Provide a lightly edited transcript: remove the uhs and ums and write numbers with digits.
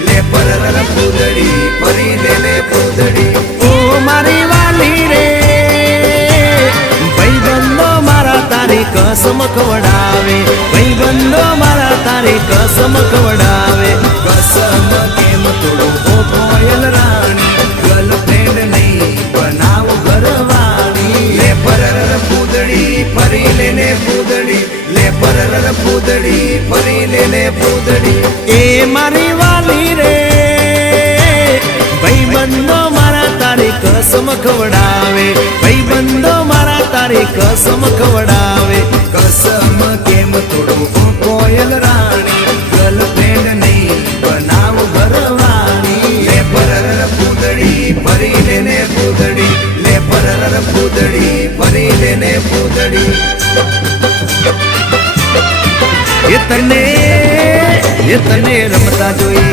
લે પરર પૂદડી ફરી લે પૂદડી ઓ મારી વાલી રે ભાઈબંધો મારા તારી કસમ ખવડાવે ભાઈબંધો મારા તારી કસમ ખવડાવે કસમ કેમ તોડું ઓ કોયલ રાણી ગર્લફ્રેન્ડ નહીં બનાવ ઘરવાળી લે પરર પૂદડી ફરી લે પૂદડી લે પરર પૂદડી ફરી લે પૂદડી એ મારી વાલી રે ભાઈબંધો મારા તારી કસમ ખવડાવે ભાઈબંધો મારા તારી કસમ ખવડાવે કસમ કેમ તોડું ઓ કોયલ રાણી ગર્લફ્રેન્ડ નહીં બનાવ ઘરવાળી લે પરર પૂદડી ફરી લે પૂદડી લે પરર પૂદડી ફરી લે પૂદડી એ તને રમતા જોઈ